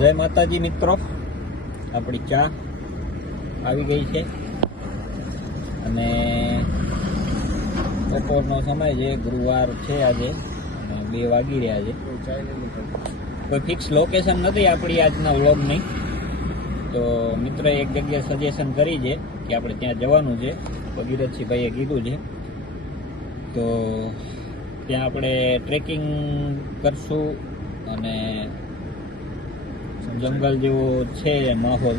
જય માતાજી મિત્રો. આપણી ચા આવી ગઈ છે. અને બપોરનો સમય છે, ગુરુવાર છે આજે. બે વાગી રહ્યા છે. કોઈ ફિક્સ લોકેશન નથી આપણી આજના વ્લોગની તો મિત્રએ એક જગ્યાએ સજેશન કરી છે કે આપણે ત્યાં જવાનું છે. ભગીરથસિંહભાઈએ કીધું છે. તો ત્યાં આપણે ટ્રેકિંગ કરશું અને જંગલ જેવો છે માહોલ.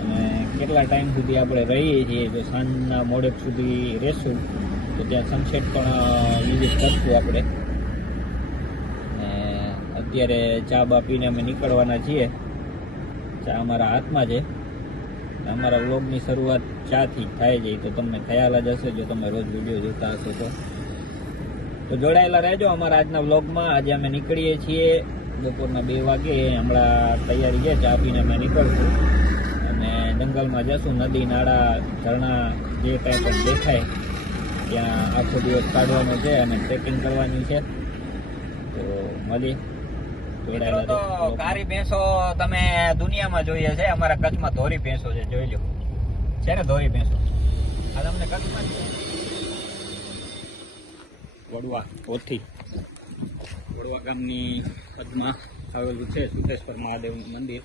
અને કેટલા ટાઈમ સુધી આપણે રહીએ છીએ જો સાંજના મોડેક સુધી રહેશું, તો ત્યાં સનસેટ પણ વિઝિટ કરશું આપણે અત્યારે ચા બા પીને અમે નીકળવાના છીએ. ચા અમારા હાથમાં છે. અમારા વ્લોગની શરૂઆત ચાથી થાય છે તો તમને ખ્યાલ જ હશે જો તમે રોજ વીડિયો જોતા હશો તો. તો જોડાયેલા રહેજો અમારા આજના વ્લોગમાં. આજે અમે નીકળીએ છીએ બપોરના બે વાગે હમણાં તૈયારી છે ચા પીને અમે નીકળશું. અને જંગલમાં જશું નદી નાળા ઝરણા જે કાંઈ પણ દેખાય ત્યાં આખો દિવસ કાઢવાનો છે અને ટ્રેકિંગ કરવાની છે. તો મળી. કારી ભેંસો તમે દુનિયામાં જોઈએ છે અમારા કચ્છમાં ધોરી ભેંસો છે જોઈ લો. છે ને ધોરી ભેંસો? આ તમને કચ્છમાં. વડવા પોથી વડવા ગામની હદમાં આવેલું છે સુતેશ્વર મહાદેવનું મંદિર.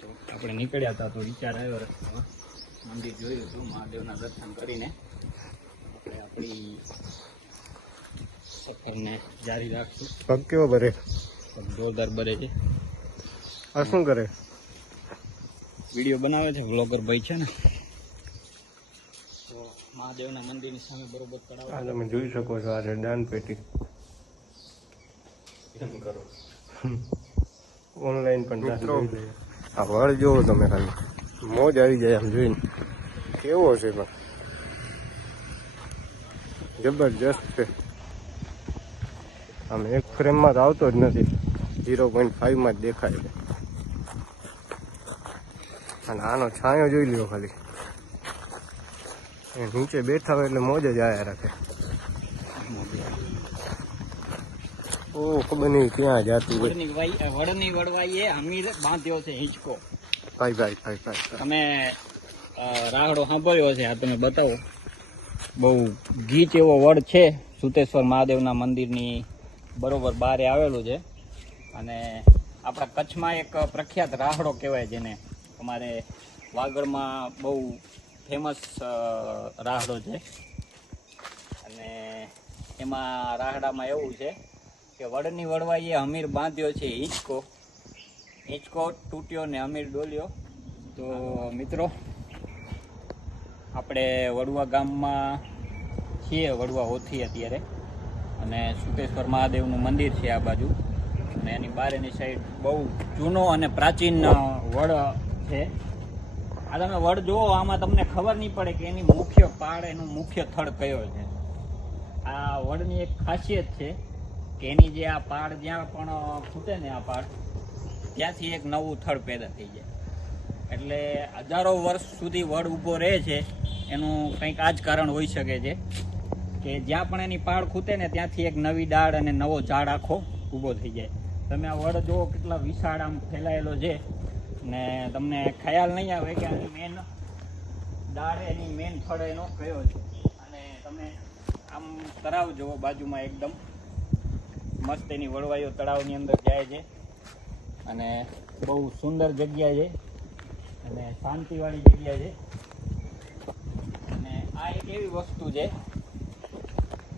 તો આપણે નીકળ્યા હતા તો વિચાર આવ્યો રસ્તામાં. મંદિર જોયું હતું મહાદેવના દર્શન કરીને. આપણે આપણી સફરને જારી રાખશું. પગ કેવો ભરે? પગ જોરદાર બરે છે. આ શું કરે? વીડિયો બનાવે છે વ્લોગર ભાઈ છે ને. તો મહાદેવના મંદિરની સામે બરોબર તળાવ તમે જોઈ શકો છો આ દાન પેટી ઓનલાઈન પણ આ વળ જોવો તમે ખાલી. મોજ આવી જાય આમ જોઈને. કેવો છે પણ. જબરજસ્ત છે. આમ એક ફ્રેમમાં તો આવતો જ નથી. ઝીરો પોઈન્ટ ફાઈવમાં જ દેખાય છે. અને આનો છાંયો જોઈ લ્યો ખાલી. નીચે બેઠા હોય એટલે મોજ જ આયા રાખે. ઓ ખબર નહીં ક્યાં જાતું હોય. વડની વાઈ- વડની વડવાઈએ અમીર બાંધ્યો છે હિંચકો. ભાઈ ભાઈ ભાઈ ભાઈ તમે રાહડો સાંભળ્યો છે આ તમે બતાવો. બહુ ગીચ એવો વડ છે સુતેશ્વર મહાદેવના મંદિરની બરોબર બારે આવેલું છે. અને આપણા કચ્છમાં એક પ્રખ્યાત રાહડો કહેવાય જેને. અમારે વાગડમાં બહુ ફેમસ રાહડો છે. અને એમાં રાહડામાં એવું છે કે વડની વડવાઈએ અમીર બાંધ્યો છે હિંચકો. હિંચકો તૂટ્યો ને અમીર ડોલ્યો. તો મિત્રો, આપણે વડવા ગામમાં છીએ, વડવા હોથી અત્યારે. અને સુકેશ્વર મહાદેવનું મંદિર છે આ બાજુ. અને એની બારેની સાઈડ બહુ જૂનો અને પ્રાચીન વડ છે. આ તમે વડ જુઓ, આમાં તમને ખબર નહીં પડે કે એની મુખ્ય પાળ, એનું મુખ્ય થડ કયો છે. આ વડની એક ખાસિયત છે એની જે આ પાડ જ્યાં પણ ફૂટે ને આ પાડ ત્યાંથી એક નવું થડ પેદા થઈ જાય. એટલે હજારો વર્ષ સુધી વડ ઊભો રહે છે, એનું કંઈક આ જ કારણ હોઈ શકે છે કે જ્યાં પણ એની પાડ ખૂટે ને ત્યાંથી એક નવી ડાળ અને નવો ઝાડ આખો ઊભો થઈ જાય. તમે આ વડ જુઓ કેટલા વિશાળ આમ ફેલાયેલો છે ને તમને ખ્યાલ નહીં આવે કે આની મેન ડાળ એની મેન ફળ એનો કયો છે. અને તમે આમ કરાવજો બાજુમાં એકદમ. મસ્ત એની વળવાઈઓ તળાવની અંદર જાય છે. અને બહુ સુંદર જગ્યા છે. અને શાંતિવાળી જગ્યા છે. અને આ એક એવી વસ્તુ છે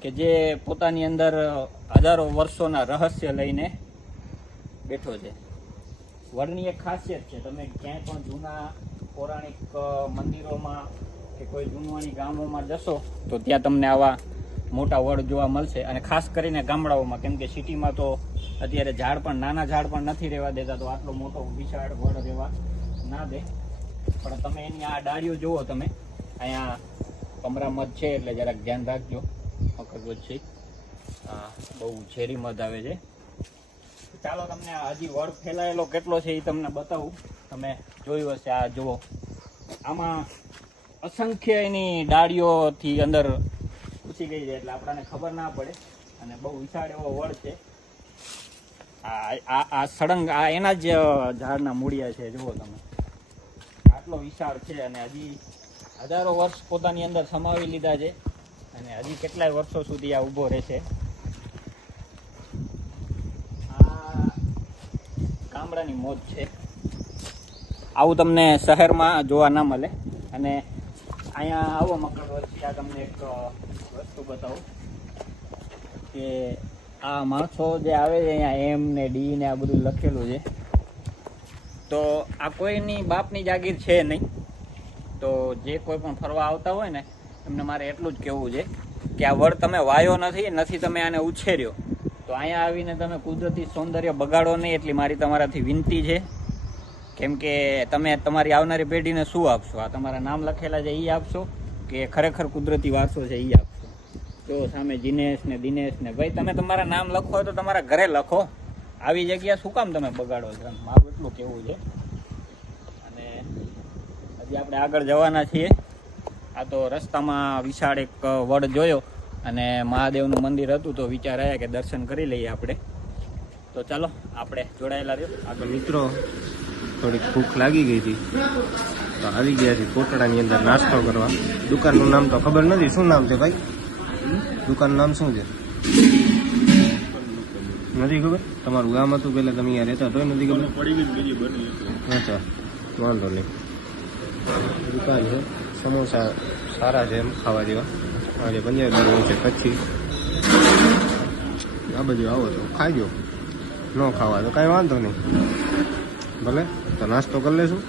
કે જે પોતાની અંદર હજારો વર્ષોના રહસ્ય લઈને બેઠો છે. વડની એક ખાસિયત છે. તમે ક્યાંય પણ જૂના પૌરાણિક મંદિરોમાં કે કોઈ જૂનવાણી ગામોમાં જશો તો ત્યાં તમને આવા મોટા વડ જોવા મળશે. અને ખાસ કરીને ગામડાઓમાં, કેમ કે સિટીમાં તો અત્યારે ઝાડ પણ, નાના ઝાડ પણ નથી રહેવા દેતા, તો આટલો મોટો વિશાળ વડ રહેવા ના દે. પણ તમે એની આ ડાળીઓ જુઓ તમે, અહીંયા કમરા મધ છે એટલે જરાક ધ્યાન રાખજો. મકર છે બહુ ઝેરી મધ આવે છે. ચાલો તમને હજી વડ ફેલાયેલો કેટલો છે એ તમને બતાવું. તમે જોયું હશે, આ જુઓ. આમાં અસંખ્ય એની ડાળીઓથી અંદર ઘૂસી ગઈ છે એટલે આપણને ખબર ના પડે. અને બહુ વિશાળ એવો વડ છે. આ આ સળંગ, આ એના જ ઝાડના મૂળિયા છે, જુઓ તમે. આટલો વિશાળ છે અને હજી હજારો વર્ષ પોતાની અંદર સમાવી લીધા છે. અને હજી કેટલાય વર્ષો સુધી આ ઊભો રહેશે ગામડાની મોજ છે. આવું તમને શહેરમાં જોવા ના મળે. અને અહીંયા આવો મકર વર્ષ આ તમને એક વસ્તુ બતાવું કે આ માણસો જે આવે છે અહીંયા એમ ને ડી ને આ બધું લખેલું છે. તો આ કોઈની બાપની જાગીર છે નહીં. તો જે કોઈ પણ ફરવા આવતા હોય ને, એમને મારે એટલું જ કહેવું છે કે આ વડ તમે વાયો નથી નથી તમે આને ઉછેર્યો. તો અહીંયા આવીને તમે કુદરતી સૌંદર્ય બગાડો નહીં એટલી મારી તમારાથી વિનંતી છે. કેમ કે તમે તમારી આવનારી પેઢીને શું આપશો? આ તમારા નામ લખેલા છે એ આપશો કે ખરેખર કુદરતી વારસો છે એ આપશો? તો સામે જીનેશ ને દિનેશ ને ભાઈ, તમે તમારા નામ લખો તો તમારા ઘરે લખો. આવી જગ્યા શું કામ તમે બગાડો છો? મારું એટલું કેવું છે. અને હજી આપણે આગળ જવાના છીએ. આ તો રસ્તામાં વિશાળ એક વડ જોયો અને મહાદેવનું મંદિર હતું તો વિચાર આવ્યા કે દર્શન કરી લઈએ આપણે. તો ચાલો, આપણે જોડાયેલા રહ્યો. આગળ મિત્રો, થોડીક ભૂખ લાગી ગઈ હતી. તો આવી ગયા છે કોટડાની અંદર નાસ્તો કરવા. દુકાનનું નામ તો ખબર નથી. શું નામ છે ભાઈ? દુકાનનું નામ શું છે? નથી ખબર? તમારું ગામ હતું પહેલાં તમે અહીંયા રહેતા તોય નથી ખબર? અચ્છા વાંધો નહીં. દુકાન છે સમોસા સારા છે એમ ખાવા જેવા. આજે પંજાબી હોય છે કચ્છી. આ બાજુ આવો તો ખાજો. ન ખાવા તો કાંઈ વાંધો નહીં. ભલે તો નાસ્તો કરી લેશું.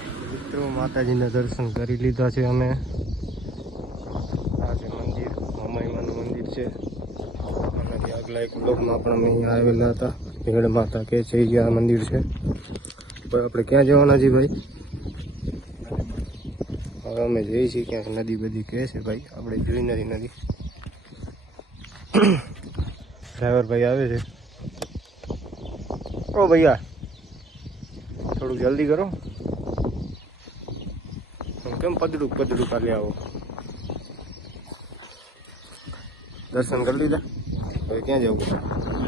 તો માતાજીના દર્શન કરી લીધા છે અમે આ છે મંદિર મમાઈમાનું મંદિર છે. આનાથી આગલા એક બ્લોકમાં પણ અમે અહીંયા આવેલા હતા. ભીડ માતા કે છે આ મંદિર છે. પણ આપણે ક્યાં જવાના છીએ ભાઈ? હવે અમે જઈએ છીએ ક્યાંક નદી બધી કહે છે ભાઈ. આપણે જોઈ નથી નદી. ડ્રાઈવર ભાઈ આવે છે. ઓ ભૈયા થોડુંક જલ્દી કરો. કેમ પદડુક પદડુક કાલે આવો? દર્શન કરી લીધા. હવે ક્યાં જવું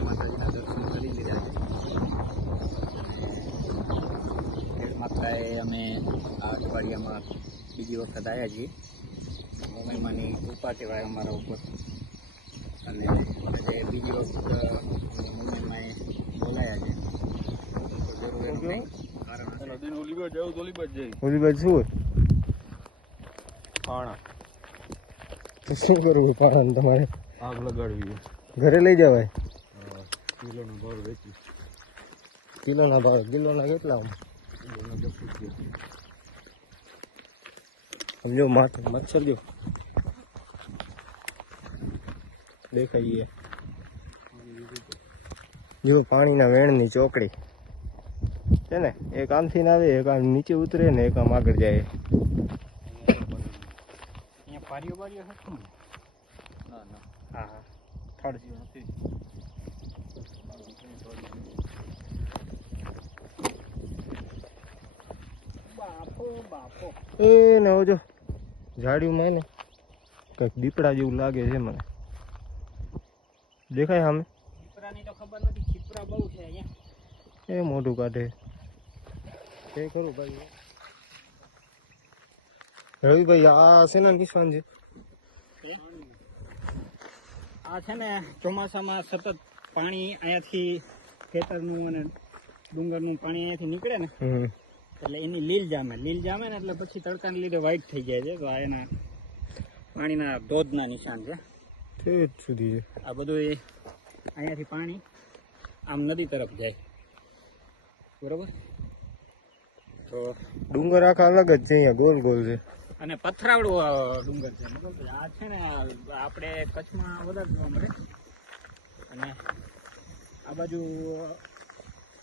માતાજીના દર્શન કરી લીધા છે માતાએ અમે આ અઠવાડિયામાં બીજી વખત આવ્યા છીએ. મુંબઈમાંની કૃપા કહેવાય અમારા ઉપર. અને આજે બીજી વખત મુંબઈમાં એ બોલાયા છે. જરૂર એનું કંઈક તો હશે. ઓલી બાજુ શું પાણા. શું કરવું પાણ તમારે? આગ લગાડવી ઘરે લઈ જવાય? કિલોનો ભાવ વેચી. કિલોના ભાવ કિલોના કેટલા? સમજો મચ્છર જો દેખાઈએ. જો પાણીના વેણની ચોકડી. છે ને એક આમથી ના આવે એક આમ નીચે ઉતરે ને એક આમ આગળ જાય. ને? ના ના હા હા થર્ડ જીવ નથી બાપો બાપો એ ને જો ઝાડિયું ને કંઈક દીપડા જેવું લાગે છે મને દેખાય સામે દીપડાની તો ખબર નથી છીપરા બહુ છે અહીંયા એ મોઢું કાઢે। તે કરું ભાઈ? રવિભાઈ આ શેના નિશાન છે? આ છે ને ચોમાસામાં સતત પાણી અહીંયાથી ખેતરનું અને ડુંગરનું પાણી અહીંયાથી નીકળે ને એટલે એની લીલ જામે. લીલ જામે ને એટલે પછી તડકાને લીધે વ્હાઈટ થઈ જાય છે. તો આ એના પાણીના ધોધના નિશાન છે. સુધી છે. આ બધું એ અહીંયાથી પાણી આમ નદી તરફ જાય. બરોબર? તો ડુંગર આખા અલગ જ છે અહીંયા ગોલ ગોલ છે. અને પથરાવડો ડુંગર છે. મતલબ આ છે ને આપણે કચ્છમાં વધારે જોવા મળે. અને આ બાજુ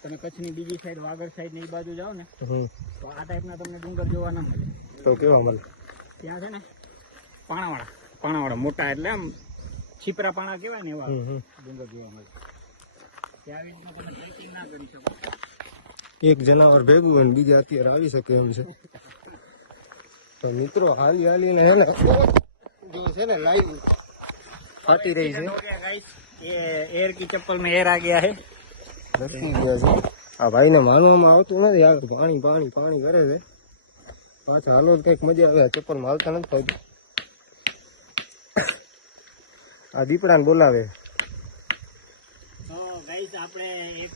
તમે કચ્છની બીજી સાઈડ વાગડ સાઈડ ને એ બાજુ જાઓ ને તો આ ટાઈપના તમને ડુંગર જોવા ના મળે. તો કેવા મળે? ત્યાં છે ને પાણાવાળા પાણાવાળા મોટા એટલે આમ છીપરા પાણા કેવાય ને એવા ડુંગર જોવા મળે. ત્યાં આવી તમે ટ્રેકિંગ ના કરી શકો. એક જનાવર ભેગું હોય બીજા અત્યારે આવી શકે એમ છે. તો મિત્રો હાલી હાલી હે ને જો છે ને લાઈવ ફાટી રહી છે. એર કી ચપ્પલ મેં એર આ ગયા હે લટકી ગયા છે. આ ભાઈને માનવામાં આવતું નથી. યાર પાણી પાણી પાણી કરે છે. પાછા હાલો કંઈક મજા આવે. ચપ્પલ માલતા નથી ફાવતું આ દીપડાને બોલાવે. આપણે એક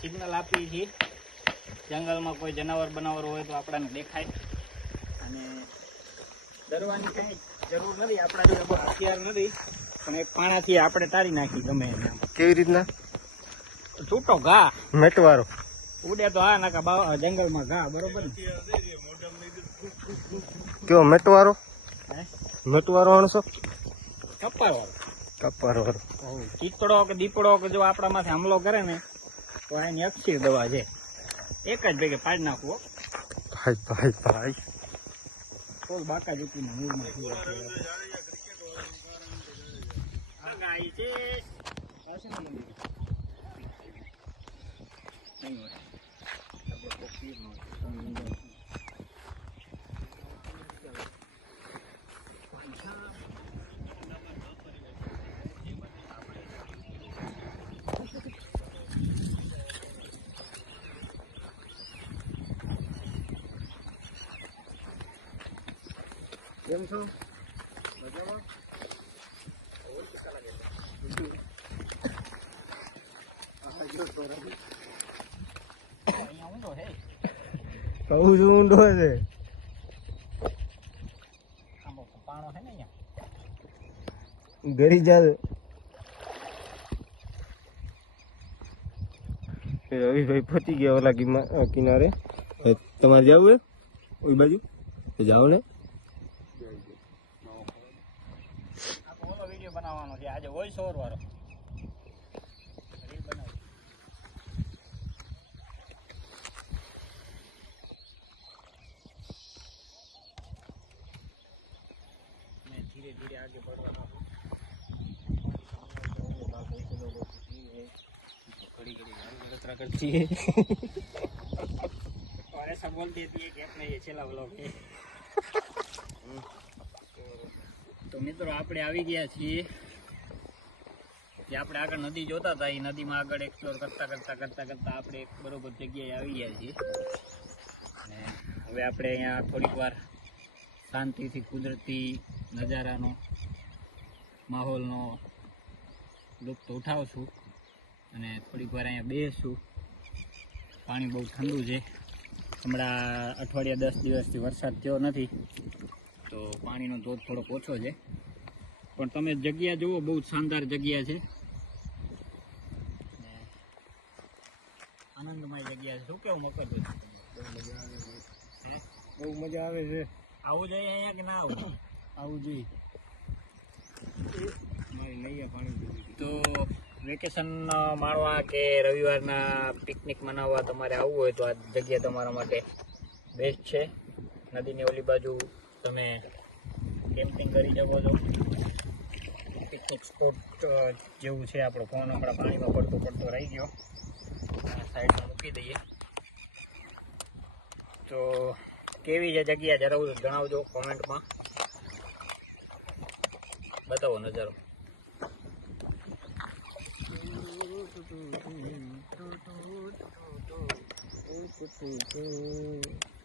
સિગ્નલ આપીએ છીએ જંગલમાં કોઈ જનાવર બનાવર હોય તો આપણને દેખાય. અને ડરવાની કઈ જરૂર નથી. આપણા જોડે હથિયાર નથી. પણ એક પાણાથી આપણે તારી નાખી ગમે કેવી રીતના? છૂટો ઘા. મેટવારો ઉડે તો આ નાકા બાવા જંગલમાં ઘા બરોબર કેવો મેટવારો? મેટવારો અણસો કપાળ વાળો કપારો વાળો ચીતડો કે દીપડો કે જો આપણા માથે હમલો કરે ને તો એની અક્ષીર દવા છે. એક જ ભેગે પાડી નાખવો ભાઈ ભાઈ ભાઈ. તો બાકા મૂળમાં સુરત છે. આ ગાય છે. આ શેનું મંદિર? નહીં હોય. આપણે કોક પીરનું હોય. તમે મંદિર. કેમ છો? મજામાં ઊંડો છે. કહું છું ઊંડો છે. આમાં પાણો છે ને અહીંયા ઘરી જા રવિભાઈ ફટી ગયા ઓલા કિમા- કિનારે. તમારે જવું હે? ઓઈ બાજુ? જાઓ ને આ ઓલો વીડિયો બનાવવાનો છે આજે હોય સોર વાળો ધીરે ધીરે આગે પડવા લાગુ ઘड़ी घड़ी हमारी गलत करती है और ऐसा बोल देती है कि તો મિત્રો, આપણે આવી ગયા છીએ. જે આપણે આગળ નદી જોતા હતા, એ નદીમાં આગળ એક્સપ્લોર કરતા કરતા કરતા કરતા આપણે બરોબર જગ્યાએ આવી ગયા છીએ. અને હવે આપણે અહીંયા થોડીક વાર શાંતિથી, કુદરતી નજારાનો, માહોલનો લુપ્ત ઉઠાવશું અને થોડીક વાર અહીંયા બેસું. પાણી બહુ ઠંડુ છે. હમણાં અઠવાડિયા દસ દિવસથી વરસાદ થયો નથી, તો પાણીનો ધોધ થોડોક ઓછો છે. પણ તમે જગ્યા જુઓ, બહુ શાનદાર જગ્યા છે ને આનંદમય જગ્યા છે શું કેવું મકર બહુ મજા આવે છે. આવું જોઈએ અહીંયા કે ના આવું? આવું જોઈએ. મારી નૈયા પાણી તો વેકેશન માણવા કે રવિવારના પિકનિક મનાવવા તમારે આવવું હોય તો આ જગ્યા તમારા માટે બેસ્ટ છે. નદીની ઓલી બાજુ તમે કેમ્પિંગ કરી શકો છો. પિકનિક સ્પોટ જેવું છે આપણો ફોન. હમણાં પાણીમાં પડતો પડતો રહી ગયો. સાઈડમાં મૂકી દઈએ. તો કેવી છે જગ્યા જરૂર જણાવજો કોમેન્ટમાં બતાવો નજારો Yo,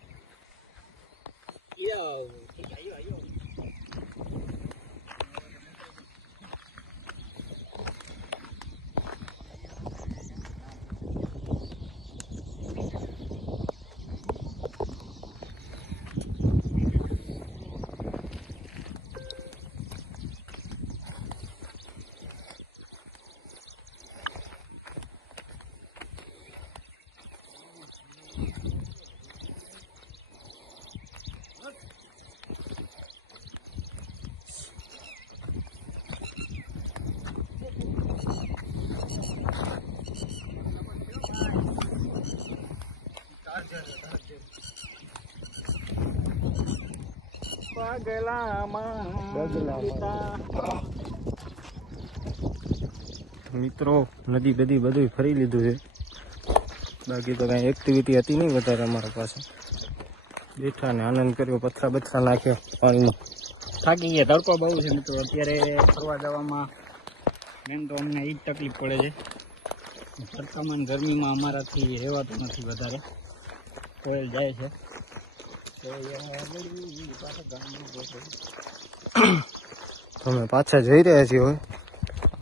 મિત્રો, નદી બધી બધું ફરી લીધું છે. બાકી તો કાંઈ એક્ટિવિટી હતી નહીં વધારે અમારા પાસે. બેઠા ને આનંદ કર્યો પથરા બથરા નાખ્યો પાણીમાં થાકી ગયા, તડકો બહુ છે મિત્રો. અત્યારે ફરવા જવામાં મેન તો અમને એ જ તકલીફ પડે છે. તડકામાં ગરમીમાં અમારાથી રહેવાતું નથી વધારે. કોયલ જાય છે. કોયલ પાછા જઈ રહ્યા છીએ હવે.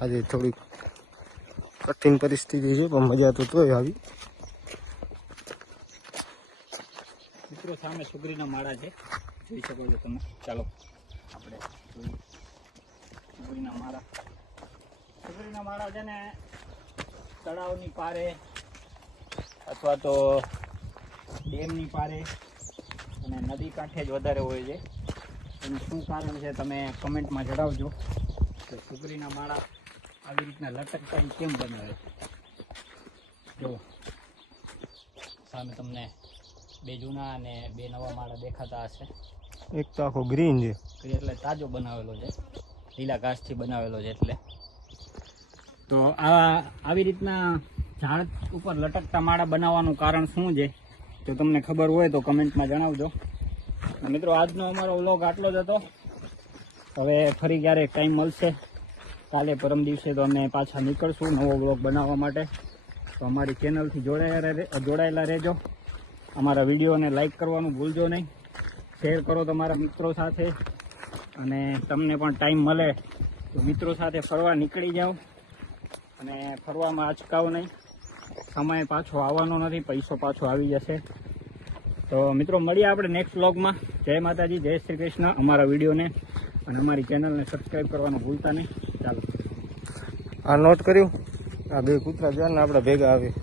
આજે થોડીક કઠિન પરિસ્થિતિ છે, પણ મજા તો તોય આવી. મિત્રો સામે સુગરીના માળા છે. જોઈ શકો છો તમે. ચાલો, આપણે છોકરીના માળા. સુગરીના માળા છે ને, તળાવની પારે અથવા તો ડેમની પારે નદી કાંઠે જ વધારે હોય છે. એનું શું કારણ છે તમે કમેન્ટમાં જણાવજો. કે સુગરીના માળા આવી રીતના લટકતા કેમ બનાવે જો સામે તમને બે જૂના અને બે નવા માળા દેખાતા હશે. એક તો આખો ગ્રીન છે. એટલે તાજો બનાવેલો છે. લીલા ઘાસથી બનાવેલો છે એટલે. તો આ આવી રીતના ઝાડ ઉપર લટકતા માળા બનાવવાનું કારણ શું છે? જો તમને ખબર હોય તો કમેન્ટમાં જણાવજો. મિત્રો, આજનો અમારો વ્લોગ આટલો જ હતો. હવે ફરી ક્યારેક ટાઈમ મળશે. કાલે પરમ દિવસે તો અમે પાછા નીકળશું નવો વ્લોગ બનાવવા માટે. તો અમારી ચેનલથી જોડાયેલા જોડાયેલા રહેજો. અમારા વિડીયોને લાઈક કરવાનું ભૂલજો નહીં. શેર કરો તમારા મિત્રો સાથે. અને તમને પણ ટાઈમ મળે તો મિત્રો સાથે ફરવા નીકળી જાઓ. અને ફરવામાં આચકાવ નહીં. સમય પાછો આવવાનો નથી, પૈસો પાછો આવી જશે. તો મિત્રો, મળીએ આપણે નેક્સ્ટ વ્લોગમાં જય માતાજી, જય શ્રી કૃષ્ણ. અમારા વિડીયોને અને અમારી ચેનલને સબસ્ક્રાઈબ કરવાનું ભૂલતા નહીં. ચાલો. આ નોટ કર્યું? આ બે કૂતરા જ્યાં આપણા ભેગા આવે.